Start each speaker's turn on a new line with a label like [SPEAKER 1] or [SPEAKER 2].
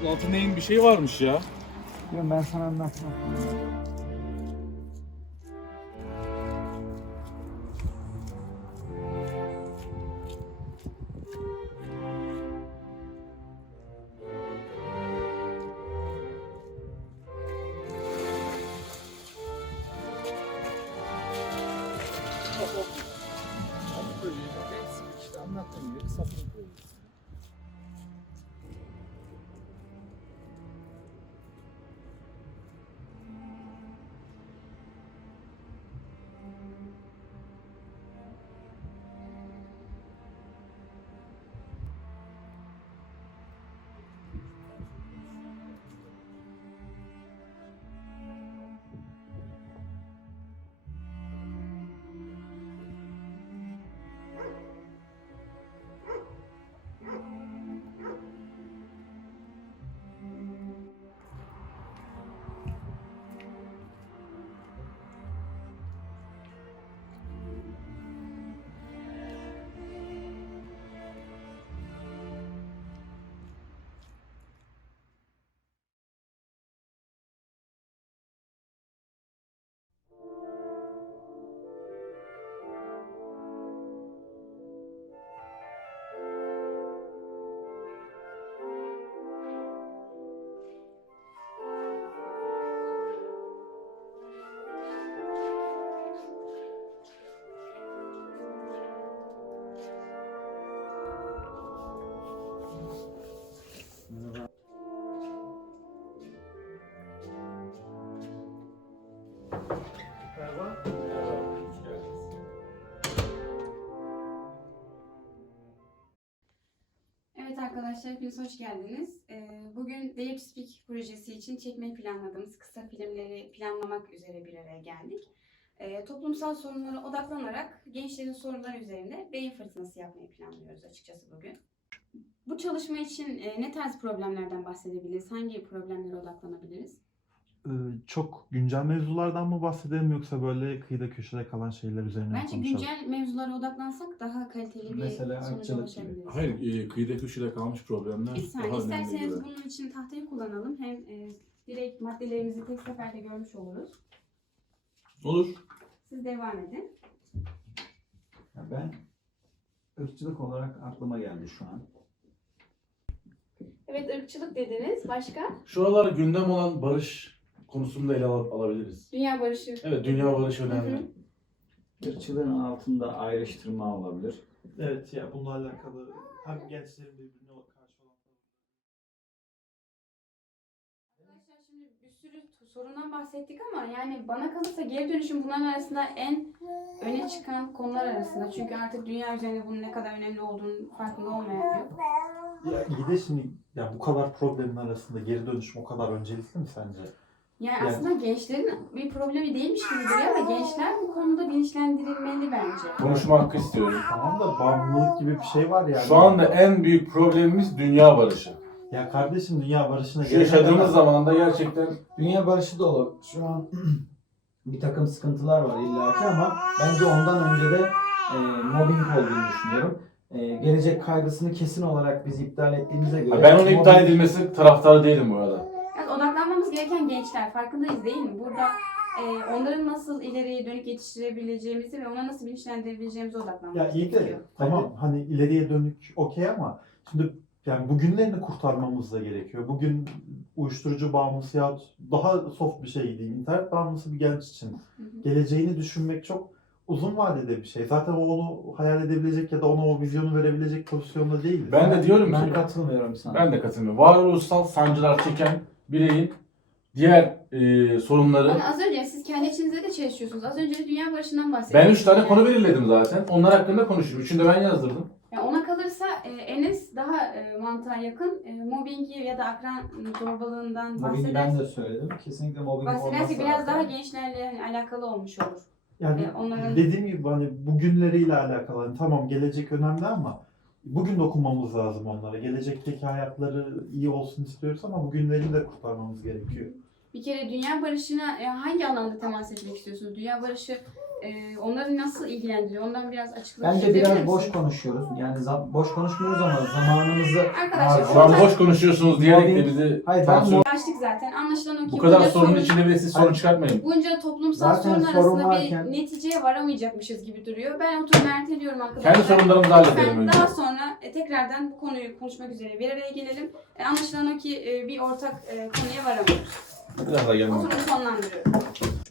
[SPEAKER 1] Altın neyin bir şey varmış ya.
[SPEAKER 2] Diyorum ben sana anlatmam.
[SPEAKER 3] Anlattığım gibi satın projesi.
[SPEAKER 4] Evet arkadaşlar, hepiniz hoş geldiniz. Bugün Dare to Speak projesi için çekmeyi planladığımız kısa filmleri planlamak üzere bir araya geldik. Toplumsal sorunlara odaklanarak gençlerin soruları üzerine beyin fırtınası yapmayı planlıyoruz açıkçası bugün. Bu çalışma için ne tarz problemlerden bahsedebiliriz? Hangi problemlere odaklanabiliriz?
[SPEAKER 5] Çok güncel mevzulardan mı bahsedelim yoksa böyle kıyıda köşede kalan şeyler üzerine mi
[SPEAKER 4] Bence
[SPEAKER 5] konuşalım?
[SPEAKER 4] güncel mevzulara odaklansak daha kaliteli bir
[SPEAKER 3] Mesela
[SPEAKER 4] sonuca
[SPEAKER 3] ırkçılık
[SPEAKER 4] ulaşabiliriz.
[SPEAKER 1] Hayır, kıyıda köşede kalmış problemler
[SPEAKER 4] Bir saniye,
[SPEAKER 1] daha önemli
[SPEAKER 4] isterseniz
[SPEAKER 1] gibi.
[SPEAKER 4] bunun için tahtayı kullanalım. Hem direkt maddelerimizi tek seferde görmüş oluruz.
[SPEAKER 1] Olur.
[SPEAKER 4] Siz devam edin.
[SPEAKER 3] Ben ırkçılık olarak aklıma geldi şu an.
[SPEAKER 4] Evet, ırkçılık dediniz. Başka?
[SPEAKER 6] Şu aralar gündem olan barış konusunu da ele alabiliriz.
[SPEAKER 4] Dünya barışı.
[SPEAKER 6] Evet, dünya barışı önemli.
[SPEAKER 4] Hı hı.
[SPEAKER 3] Irkçılığın altında ayrıştırma olabilir.
[SPEAKER 5] Evet ya bununla alakalı hem gençlerin birbirine karşı olan
[SPEAKER 4] Arkadaşlar şimdi bir sürü sorundan bahsettik ama yani bana kalırsa geri dönüşüm bunların arasında en öne çıkan konular arasında. Çünkü artık dünya üzerinde bunun ne kadar önemli olduğunu farkında olmayan yok.
[SPEAKER 5] Ya iyi de şimdi ya bu kadar problemin arasında geri dönüşüm o kadar öncelikli mi sence?
[SPEAKER 4] Yani
[SPEAKER 5] Yani-
[SPEAKER 4] aslında gençlerin bir problemi değilmiş gibi duruyor ama gençler bu konuda bilinçlendirilmeli bence.
[SPEAKER 6] Konuşma hakkı istiyorum.
[SPEAKER 5] Tamam da bağımlılık gibi bir şey var yani.
[SPEAKER 6] Şu anda en büyük problemimiz dünya barışı.
[SPEAKER 5] Ya kardeşim dünya barışına
[SPEAKER 6] Şu yaşadığımız zamanda gerçekten
[SPEAKER 3] Dünya barışı da olur. Şu an bir takım sıkıntılar var illaki ama bence ondan önce de mobbing olduğunu düşünüyorum. Gelecek kaygısını kesin olarak biz iptal ettiğimize göre...
[SPEAKER 6] ben onun iptal edilmesi taraftarı değilim bu arada.
[SPEAKER 4] Yani odaklanmamız gereken gençler. Farkındayız değil mi? Burada onların nasıl ileriye dönük yetiştirebileceğimizi ve ona nasıl bilinçlendirebileceğimize odaklanmamız
[SPEAKER 5] Ya iyi de
[SPEAKER 4] gerekiyor.
[SPEAKER 5] tamam hani ileriye dönük okey ama şimdi yani bugünlerini kurtarmamız da gerekiyor. Bugün uyuşturucu bağımlısı ya daha soft bir şey diyeyim. İnternet bağımlısı bir genç için
[SPEAKER 4] Hı hı.
[SPEAKER 5] geleceğini düşünmek çok uzun vadede bir şey. Zaten o onu hayal edebilecek ya da ona o vizyonu verebilecek pozisyonda değil.
[SPEAKER 6] Ben de diyorum
[SPEAKER 3] Ben
[SPEAKER 6] ki,
[SPEAKER 3] katılmıyorum sana.
[SPEAKER 6] ben de katılmıyorum. Varoluşsal sancılar çeken bireyin diğer sorunları...
[SPEAKER 4] Ama az önce siz kendi içinizde de çalışıyorsunuz. Az önce de dünya barışından
[SPEAKER 6] Ben
[SPEAKER 4] bahsediyorsunuz.
[SPEAKER 6] 3 tane konu belirledim zaten. Onlar hakkında konuşurum. Üçünü de ben yazdırdım.
[SPEAKER 4] Yani ona kalırsa Enes daha mantığa yakın. Mobbingi ya da akran zorbalığından
[SPEAKER 3] Mobbingi ben de söyledim. Kesinlikle mobbing olmazsa...
[SPEAKER 4] bahsedersek biraz daha gençlerle hani alakalı olmuş olur.
[SPEAKER 5] Yani
[SPEAKER 4] onların-
[SPEAKER 5] dediğim gibi hani bugünleriyle alakalı. Hani tamam gelecek önemli ama bugün dokunmamız lazım onlara. Gelecekteki hayatları iyi olsun istiyoruz ama bugünlerini de kurtarmamız gerekiyor.
[SPEAKER 4] Bir kere dünya barışına hangi alanda temas etmek istiyorsunuz? Dünya barışı onları nasıl ilgilendiriyor? Ondan biraz açıklayabilir
[SPEAKER 3] Bence biraz
[SPEAKER 4] misiniz?
[SPEAKER 3] boş konuşuyoruz. Yani boş konuşmuyoruz ama zamanımızı
[SPEAKER 4] Arkadaşlar,
[SPEAKER 6] Şu an boş konuşuyorsunuz diyerek de bizi
[SPEAKER 3] Hayır, ben
[SPEAKER 6] tansiyon...
[SPEAKER 4] Başlık zaten. Anlaşılan o ki
[SPEAKER 6] Bu kadar
[SPEAKER 4] bunca
[SPEAKER 6] sorunun
[SPEAKER 4] sorun-
[SPEAKER 6] içinde bile siz sorun çıkartmayın.
[SPEAKER 4] bunca toplumsal
[SPEAKER 3] Zaten
[SPEAKER 4] sorun
[SPEAKER 3] sorun
[SPEAKER 4] arasında
[SPEAKER 3] varken-
[SPEAKER 4] bir neticeye varamayacakmışız gibi duruyor. Ben oturup erteliyorum arkadaşlar.
[SPEAKER 6] Kendi sorunlarımızı halledelim
[SPEAKER 4] Ben
[SPEAKER 6] önce.
[SPEAKER 4] daha sonra tekrardan bu konuyu konuşmak üzere bir araya gelelim. Anlaşılan o ki bir ortak konuya varamıyoruz.
[SPEAKER 6] Biraz daha gelin.
[SPEAKER 4] Oturumu sonlandırıyorum.